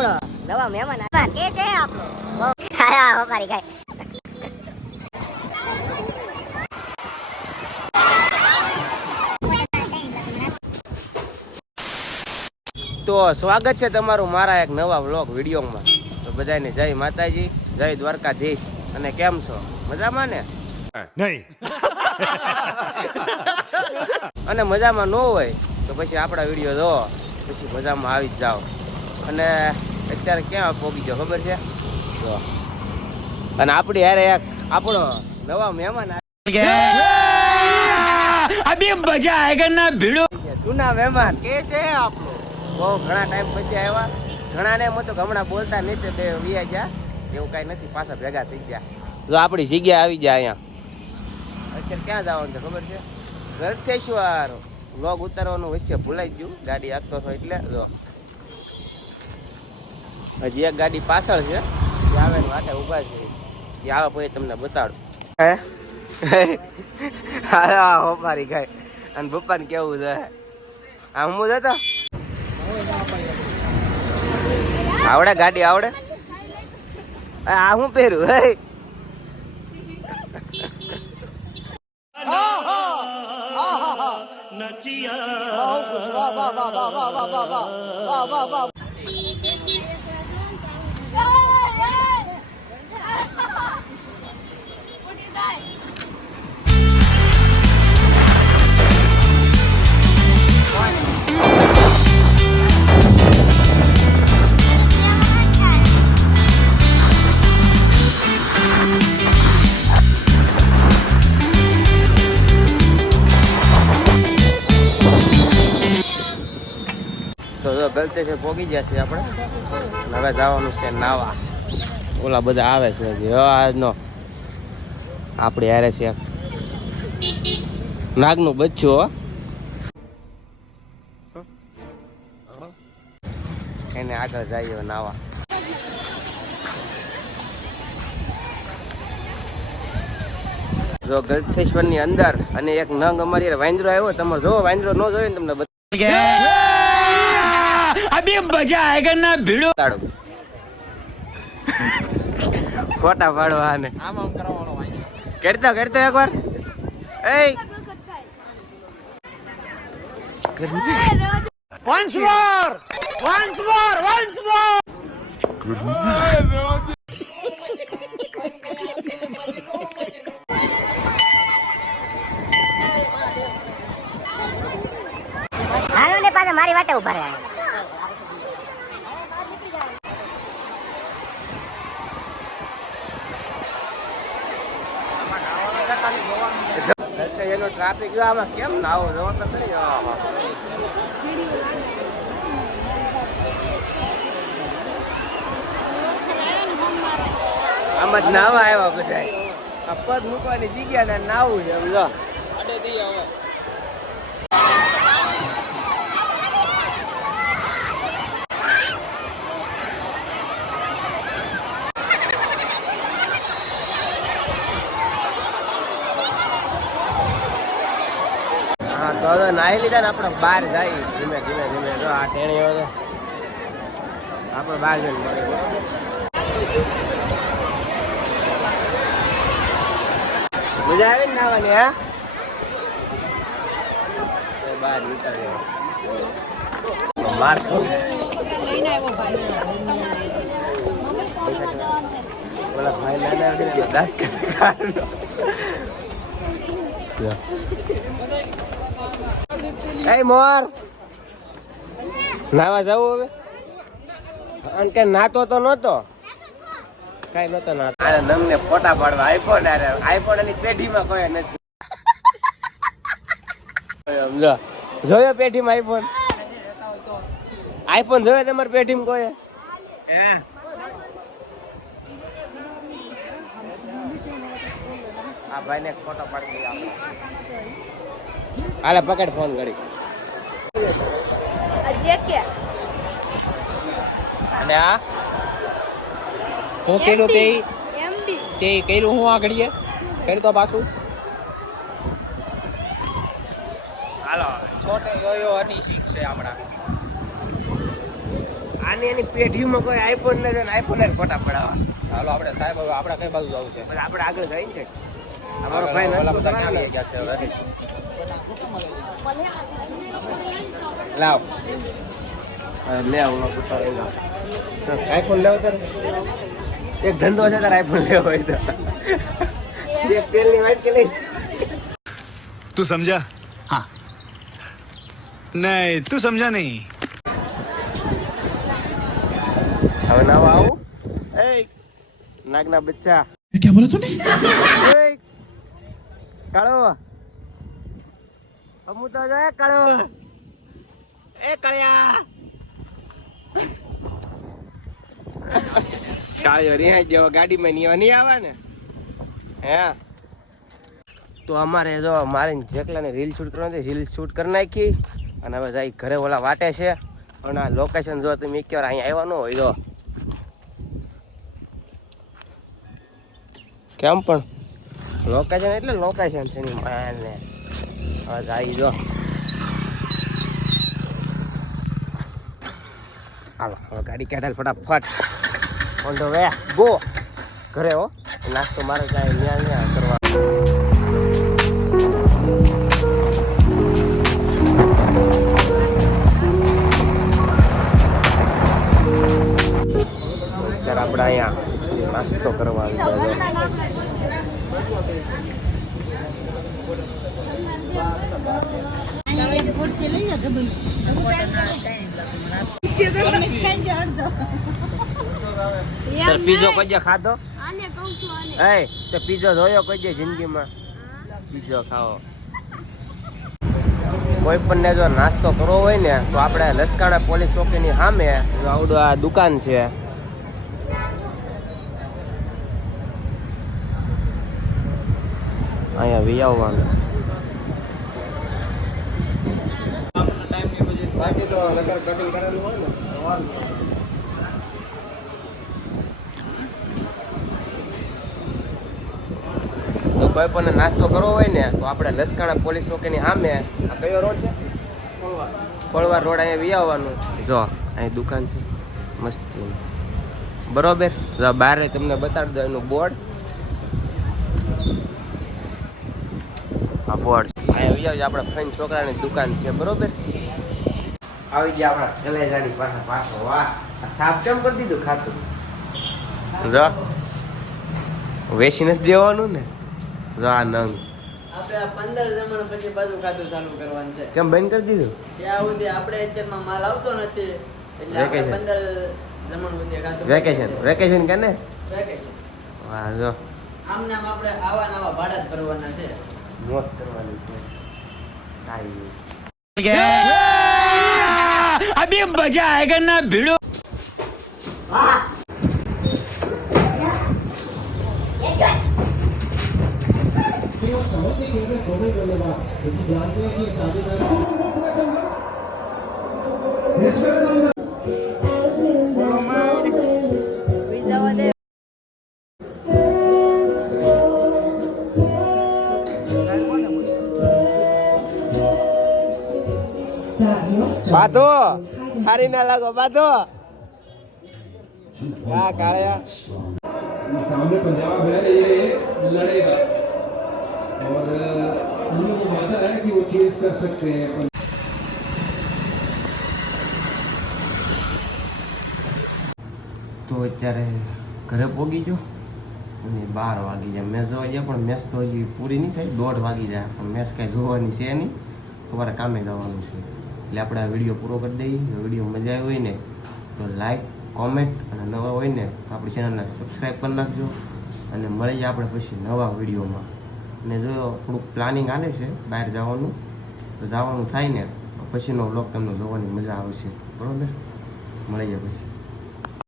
નવા મહેમાન આવ્યા કે છે આપણો હા હો મારી ગાય તો સ્વાગત છે તમારું મારા એક નવા વ્લોગ વિડીયોમાં. તો બધાને જય માતાજી, જય દ્વારકાધીશ. અને કેમ છો? મજામાં ને? નહીં. અને મજામાં ન હોય તો પછી આપણા વિડીયો જોવો, પછી મજામાં આવી જ જાઓ. અને અત્યારે ક્યાં પહોંચી ગયો ખબર છે? જો અને આપણી યારે એક આપણો નવા મહેમાન અભી મજા આયેગા ના ભીડો. જૂના મહેમાન કે છે આપણો. બહુ ઘણા ટાઈમ પછી આવ્યા. ઘણાને એમ હતું કે હમણાં બોલતા નહીં તે બે વિયા ગયા, એવું કાંઈ નથી, પાછા ભેગા થઈ ગયા. જો આપણી જગ્યા આવી જાય અહીંયા. અત્યારે ક્યાં જવાનું છે ખબર છે? ગળતેશ્વર. વ્લોગ ઉતારવાનું વચ્ચે ભૂલાઈ ગયું, ગાડી આપતો હતો એટલે. જો હજી એક ગાડી પાછળ છે, એ આવે ને વાટે ઊભા છે, એ આવે પછી તમને બતાડું. હા હો મારી ગાય. અને પપ્પાને કેવું છે આમ હું જતો આવડે ગાડી આવડે? આ હું પહેરું હે તો ગલતેશ્વર પહોંચી ગયા છે આપણે. હવે જવાનું છે નાવા. ઓલા બધા આવે છે આજનો આપણે હારે છે નાગનું બચ્ચું. એને આગળ જઈએ નાવા. જો ગલતેશ્વર ની અંદર અને એક નંગ અમારી વાંદરો આવ્યો. તમારે જો વાંદરો ન જોયો ને તમને અભી મજા આયેગા ના ભીડો. ખોટા પાડવા ને આમ આમ કરવાનો કરતો એકવાર. Once more. હાલો ને પાછા મારી વાટે ઉભા રહે. એનો ટ્રાફિક જો આમાં કેમ ના આવો જવા તો કરી આમાં જ નાવા આવ્યા બધા. આ પગ મૂકવાની જગ્યા ને નાવું છે સમજો. તો હવે નાહી લીધા ને આપણે બહાર જાય ધીમે ધીમે. જો આ ટેણીઓ તો આપણે બહાર જઈને મળી મજા આવી ને નાવાની. હા બહાર નીકળે માર બોલા ભાઈ નાના મોર નાવા જવું હવે. અને કે નાતો તો નતો કઈ નતો નાતો. નંગ ને ફોટા પાડવા આઈફોન એની પેઢીમાં કોઈ નથી. સમજો જોયો પેઢીમાં આઈફોન જોયો તમારી પેઢીમાં કોઈ? આ ભાઈ ને ફોટો પાડી દઈએ આપણે. હાલે પકડ ફોન કરી. અને આ હું કેલું તે કર્યું હું આગળ કર્યું તો પાછું. હાલો છોટે યોયો હની શીખ છે આપણા. આની એની પેઢીમાં કોઈ આઈફોન ને આઈફોન ને ફોટા પડાવવા. હાલો આપણે સાહેબ હવે આપણે કઈ બાજુ જવું છે? પછી આપણે આગળ જઈએ છે. અમારો ભાઈ ઓલા નાસ્તો બધા કરવા ક્યાં ને. લઈ ગયા છે હવે? લાવ લે આવું આઈફોન લેવો તારે એક ધંધો છે તારે આઈફોન લેવો હોય તો એક તેલની વાટ કે લઈ तू समझा हाँ नहीं तू समझा नहीं હવે ના આવું એ નાગના બચ્ચા क्या बोला तूने એ કાળો અમુ તો જાય કાળો એ કાળિયા કાળિયો રિહાઈ જેવો ગાડીમાં નહીં આવે ને હે તો અમારે જો મારી જેકલાને રીલ શૂટ કરવાની રીલ શૂટ કરી નાખી અને હવે જાય ઘરે ઓલા વાટે છે અને આ લોકેશન જો તમે એક વાર અહીંયા આવ્યા ન હોય તો કેમ પણ લોકેશન એટલે લોકેશન છે ની માને હવે જાય જો હાલો હવે ગાડી કાઢાલ ફટાફટ ઓન ધ વે ગો ઘરે હો નાસ્તો મારે કાંઈ ન્યા કરવા આપણે અહીંયા નાસ્તો કરવા આવી ગયા પીઝો કોઈ ખાધો એ તે પીઝો જોયો કોઈ જિંદગીમાં પીઝો ખાવો કોઈ પણ ને જો નાસ્તો કરવો હોય ને તો આપણે લસકાણા પોલીસ ચોકીની સામે આવડું આ દુકાન છે અહીંયા વી આવવાનું બાકી તો નકર કટિંગ કરેલું હોય ને તો કોઈ પણ નાસ્તો કરવો હોય ને તો આપણે લસકાણા પોલીસ ચોકીની સામે આ કયો રોડ છે કોળવાર રોડ અહીંયા વી આવવાનું જો અહીં દુકાન છે મસ્ત બરોબર જો બહાર તમને બતાડી દો એનું બોર્ડ આ બોર્ડ અહીંયા વી આવજો આપણા ફ્રેન્ડ છોકરાની દુકાન છે બરોબર આવી ગયા આપણા જલેજાની પાસે પાછો વાહ આ સાફ કેમ કરી દીધું ખાતું જો વેચી નથી દેવાનું ને જો આ નંગ આપણે 15 જમણ પછી પાછું ખાતું ચાલુ કરવાનું છે. કેમ બંધ કરી દીધું ત્યાં સુધી આપણે અત્યારમાં માલ આવતો નથી એટલે આપણે 15 જમણ સુધી ખાતું વેકેશન કે ને વેકેશન. વાહ જો આમ નામ આપણે આવા નવા ભાડા જ ભરવાના છે. મોજ કરવાની છે કાઈ નહીં अभी मजा आएगा ना भिड़ो બાધો હારી ના લાગો બાધો હા કાળિયા सामने पंजाब है ये लड़ेगा और हम लोग को वादा है कि वो चेस कर सकते हैं તો અત્યારે ઘરે પોગી ગયો અને 12 વાગી જાય મેચ જોવા ગયા પણ મેચ તો હજી પૂરી નહીં થઈ 1:30 વાગી જાય પણ મેચ કાંઈ જોવાની છે નહીં તમારે કામે જવાનું છે એટલે આપણે આ વિડીયો પૂરો કરી દઈએ વિડીયો મજા આવી હોય ને તો લાઈક કોમેન્ટ અને નવા હોય ને આપણી ચેનલને સબસ્ક્રાઈબ કરી નાખજો અને મળીએ આપણે પછી નવા વિડીયોમાં અને જો થોડુંક પ્લાનિંગ હાલે છે બહાર જવાનું તો જવાનું થાય ને પછીનો વ્લોગ તમને જોવાની મજા આવશે બરાબર મળીએ પછી